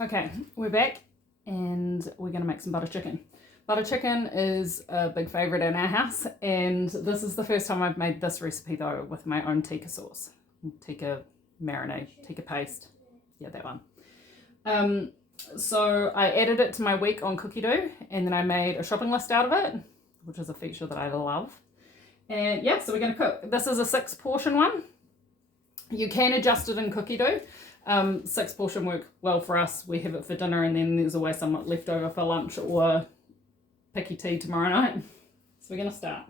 Okay, we're back and we're going to make some butter chicken. Butter chicken is a big favourite in our house, and this is the first time I've made this recipe though with my own tikka sauce. Tikka marinade, tikka paste. Yeah, that one. So I added it to my week on cookidoo, and then I made a shopping list out of it, which is a feature that I love. And yeah, so we're going to cook. This is a 6 portion one. You can adjust it in cookidoo. 6 portion work well for us. We have it for dinner, and then there's always somewhat left over for lunch or picky tea tomorrow night. So we're going to start.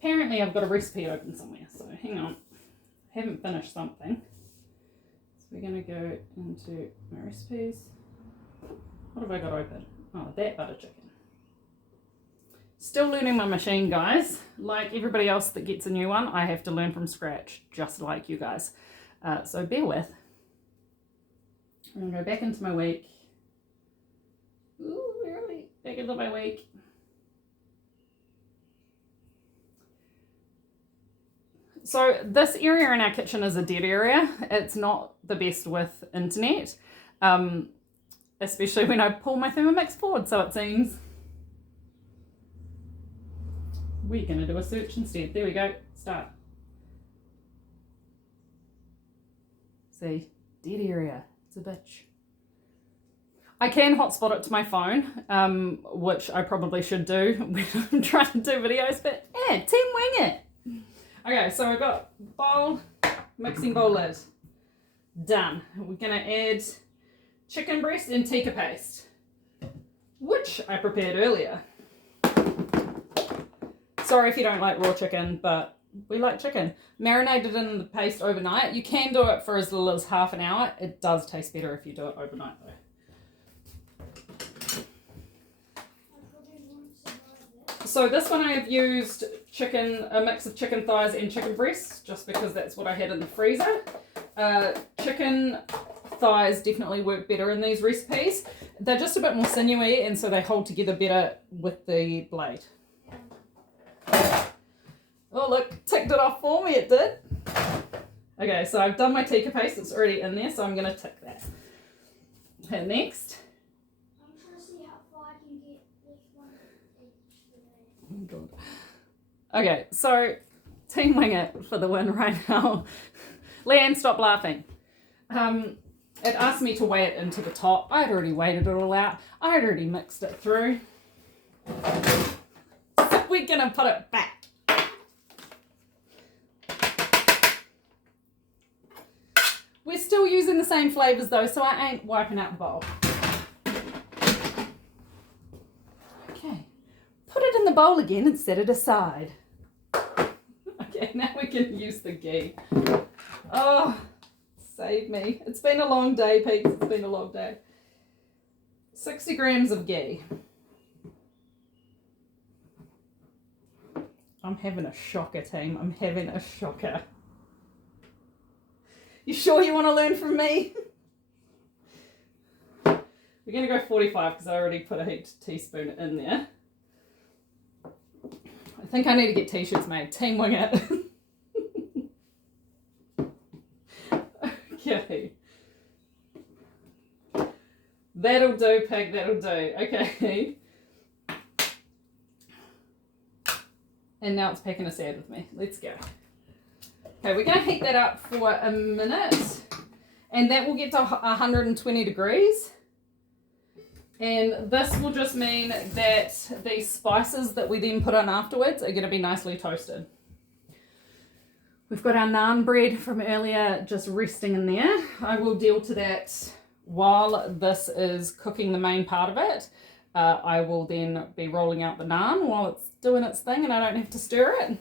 Apparently I've got a recipe open somewhere, so hang on. I haven't finished something. So we're going to go into my recipes. What have I got open? Oh, that butter chicken. Still learning my machine, guys. Like everybody else that gets a new one, I have to learn from scratch, just like you guys. So bear with. I'm going to go back into my week. Ooh, where are we? Back into my week. So this area in our kitchen is a dead area. It's not the best with internet, especially when I pull my Thermomix forward, so it seems. We're going to do a search instead. There we go. Start. See, dead area. It's a bitch. I can hotspot it to my phone, which I probably should do when I'm trying to do videos, but yeah, team wing it. Okay, so I've got bowl, mixing bowl lid. Done. We're going to add chicken breast and tikka paste, which I prepared earlier. Sorry if you don't like raw chicken, but we like chicken. Marinated in the paste overnight. You can do it for as little as half an hour. It does taste better if you do it overnight though. So this one I've used a mix of chicken thighs and chicken breasts, just because that's what I had in the freezer. Chicken thighs definitely work better in these recipes. They're just a bit more sinewy, and so they hold together better with the blade. Oh look, ticked it off for me, it did. Okay, so I've done my tikka paste, it's already in there, so I'm going to tick that. Okay, next. I'm trying to see how far I can get this one each today. Oh god. Okay, so team wing it for the win right now. Leanne, stop laughing. It asked me to weigh it into the top. I had already weighed it all out. I had already mixed it through. So we're going to put it back. We're still using the same flavours though, so I ain't wiping out the bowl. Okay, put it in the bowl again and set it aside. Okay, now we can use the ghee. Oh, save me. It's been a long day, peeps. It's been a long day. 60 grams of ghee. I'm having a shocker, team. I'm having a shocker. You sure you want to learn from me? We're going to go 45 because I already put a heaped teaspoon in there. I think I need to get t-shirts made. Team wing it. Okay. That'll do, pig. That'll do. Okay. And now it's packing a sad with me. Let's go. Okay, we're going to heat that up for a minute, and that will get to 120 degrees. And this will just mean that the spices that we then put on afterwards are going to be nicely toasted. We've got our naan bread from earlier just resting in there. I will deal to that while this is cooking the main part of it. I will then be rolling out the naan while it's doing its thing, and I don't have to stir it.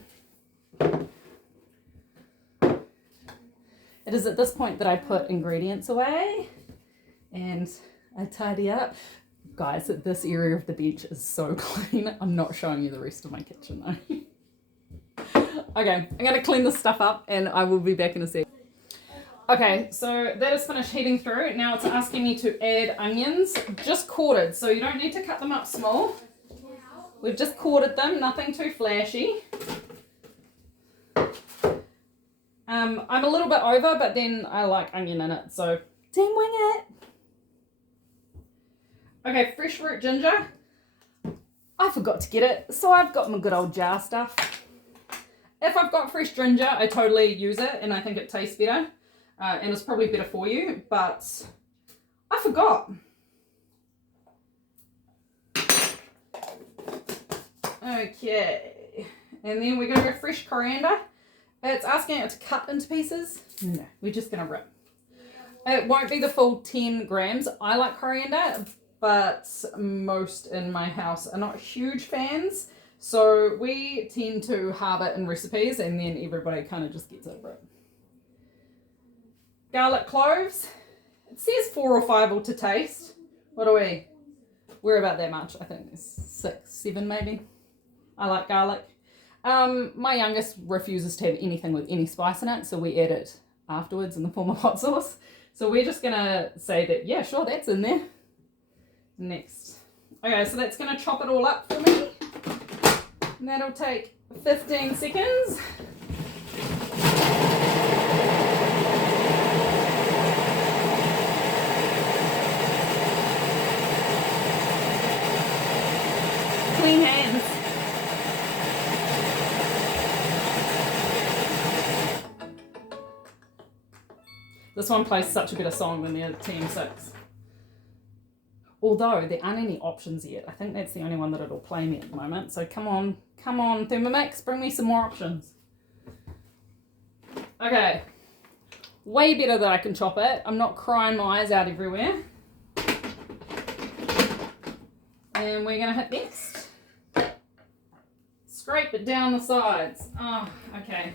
It is at this point that I put ingredients away and I tidy up. Guys, this area of the bench is so clean. I'm not showing you the rest of my kitchen though. Okay, I'm going to clean this stuff up and I will be back in a sec. Okay, so that is finished heating through. Now it's asking me to add onions, just quartered, so you don't need to cut them up small. We've just quartered them, nothing too flashy. I'm a little bit over, but then I like onion in it, so team wing it. Okay, fresh root ginger. I forgot to get it, so I've got my good old jar stuff. If I've got fresh ginger, I totally use it, and I think it tastes better, and it's probably better for you, but I forgot. Okay, and then we're going to go fresh coriander. It's asking it to cut into pieces. No, we're just going to rip. It won't be the full 10 grams. I like coriander, but most in my house are not huge fans. So we tend to halve it in recipes and then everybody kind of just gets over it. Garlic cloves. It says 4 or 5 all to taste. What are we? We're about that much. I think there's 6, 7 maybe. I like garlic. My youngest refuses to have anything with any spice in it, so we add it afterwards in the form of hot sauce. So we're just gonna say that, yeah, sure, that's in there. Next. Okay, so that's gonna chop it all up for me. And that'll take 15 seconds. Clean hands. This one plays such a better song than the other TM6. Although there aren't any options yet. I think that's the only one that it'll play me at the moment. So come on, Thermomix, bring me some more options. Okay. Way better that I can chop it. I'm not crying my eyes out everywhere. And we're going to hit next. Scrape it down the sides. Oh, okay.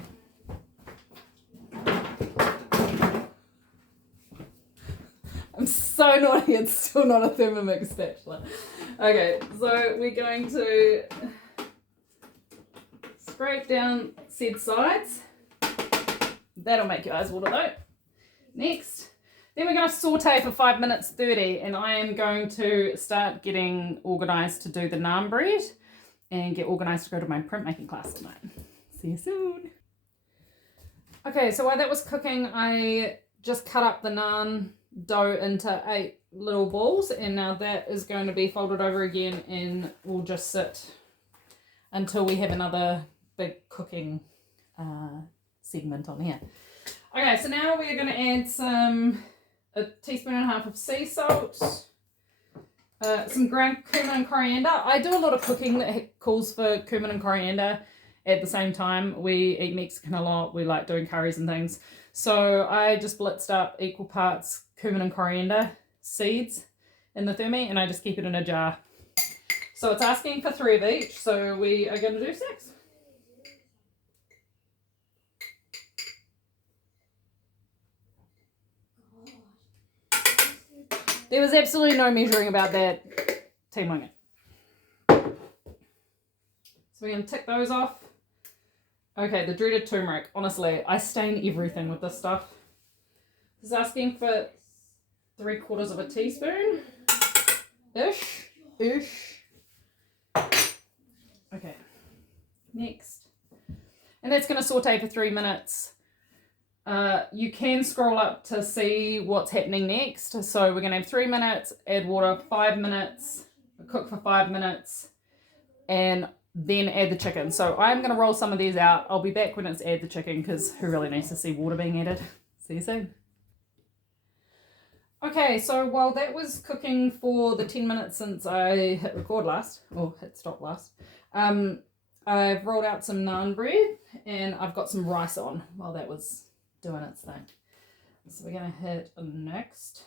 I'm so naughty, it's still not a Thermomix spatula. Okay, so we're going to scrape down said sides. That'll make your eyes water though. Next. Then we're going to saute for 5 minutes 30, and I am going to start getting organised to do the naan bread and get organised to go to my printmaking class tonight. See you soon. Okay, so while that was cooking, I just cut up the naan dough into 8 little balls, and now that is going to be folded over again and will just sit until we have another big cooking segment on here. Okay, so now we're going to add a teaspoon and a half of sea salt, some ground cumin and coriander. I do a lot of cooking that calls for cumin and coriander at the same time. We eat Mexican a lot, we like doing curries and things. So I just blitzed up equal parts cumin and coriander seeds in the Thermi, and I just keep it in a jar. So it's asking for 3 of each, so we are going to do 6. There was absolutely no measuring about that. Team wing it. So we're going to tick those off. Okay, the dreaded turmeric. Honestly, I stain everything with this stuff. This is asking for 3/4 of a teaspoon. Ish. Okay. Next. And that's going to saute for 3 minutes. You can scroll up to see what's happening next. So we're going to have 3 minutes, add water, 5 minutes, cook for 5 minutes, and then add the chicken. So I'm going to roll some of these out. I'll be back when it's add the chicken, because who really needs to see water being added? See you soon. Okay, so while that was cooking for the 10 minutes since I hit record last, or hit stop last, I've rolled out some naan bread, and I've got some rice on while that was doing its thing. So we're going to hit next.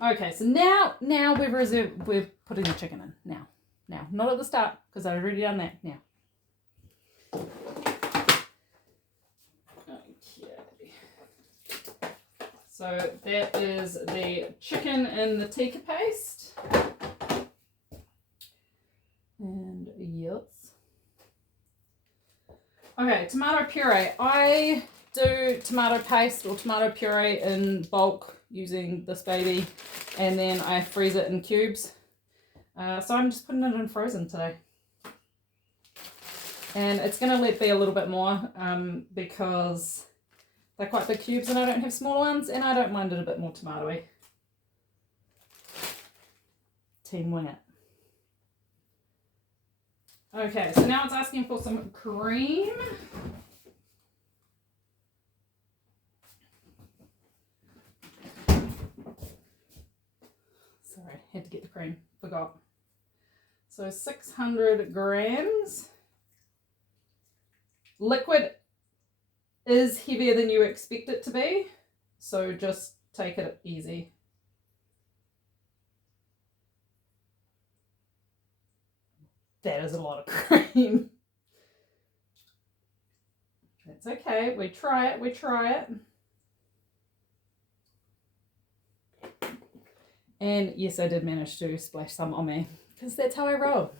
Okay, so now we're putting the chicken in. Now, not at the start, because I've already done that. Now. Okay. So that is the chicken in the tikka paste. And yes. Okay, tomato puree. I do tomato paste or tomato puree in bulk using this baby, and then I freeze it in cubes. So I'm just putting it in frozen today. And it's going to let be a little bit more because they're quite big cubes and I don't have smaller ones, and I don't mind it a bit more tomatoey. Team wing it. Okay, so now it's asking for some cream. Sorry, had to get the cream, forgot. So 600 grams. Liquid is heavier than you expect it to be, so just take it easy. That is a lot of cream. That's okay, we try it, we try it. And yes, I did manage to splash some on me, because that's how I roll.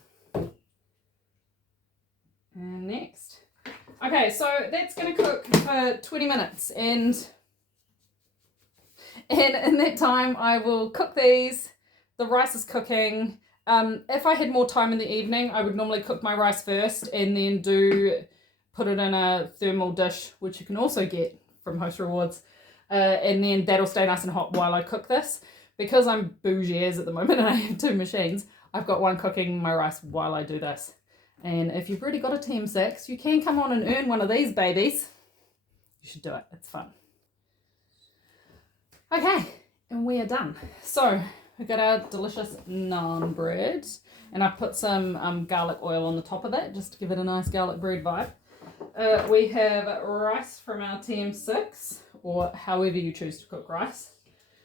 And next. Okay, so that's going to cook for 20 minutes, and in that time I will cook these. The rice is cooking. If I had more time in the evening, I would normally cook my rice first and then put it in a thermal dish, which you can also get from Host Rewards, and then that'll stay nice and hot while I cook this. Because I'm bougie as at the moment and I have 2 machines, I've got one cooking my rice while I do this. And if you've already got a TM6, you can come on and earn one of these babies. You should do it, it's fun. Okay, and we are done. So we've got our delicious naan bread, and I've put some garlic oil on the top of it just to give it a nice garlic bread vibe. We have rice from our TM6, or however you choose to cook rice,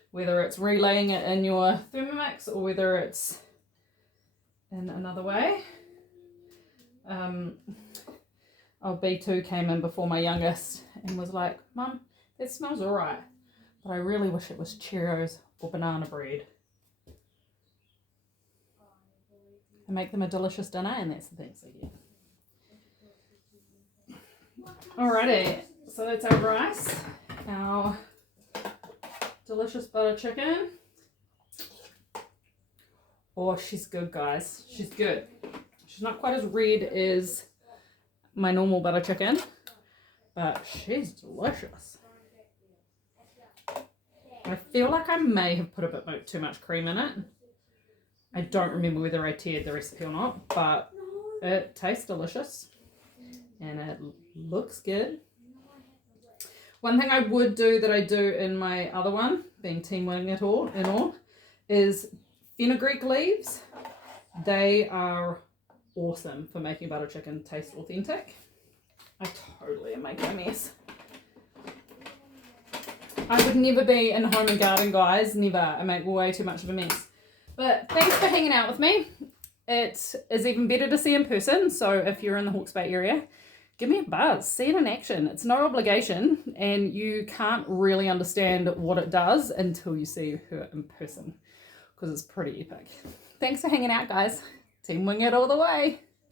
whether it's relaying it in your Thermomix or whether it's in another way. B2 came in before my youngest and was like, Mum, that smells alright, but I really wish it was Cheerios or banana bread. I make them a delicious dinner, and that's the things they get. Alrighty, so that's our rice, our delicious butter chicken. Oh, she's good, guys. She's good. She's not quite as red as my normal butter chicken, but she's delicious. I feel like I may have put a bit too much cream in it. I don't remember whether I tiered the recipe or not, but it tastes delicious and it looks good. One thing I would do that I do in my other one, being team winning it all and all, is fenugreek leaves. They are awesome for making butter chicken taste authentic. I totally am making a mess. I would never be in home and garden, guys. Never. I make way too much of a mess. But thanks for hanging out with me. It is even better to see in person. So if you're in the Hawke's Bay area, give me a buzz. See it in action. It's no obligation, and you can't really understand what it does until you see her in person, because it's pretty epic. Thanks for hanging out, guys. Team wing it all the way.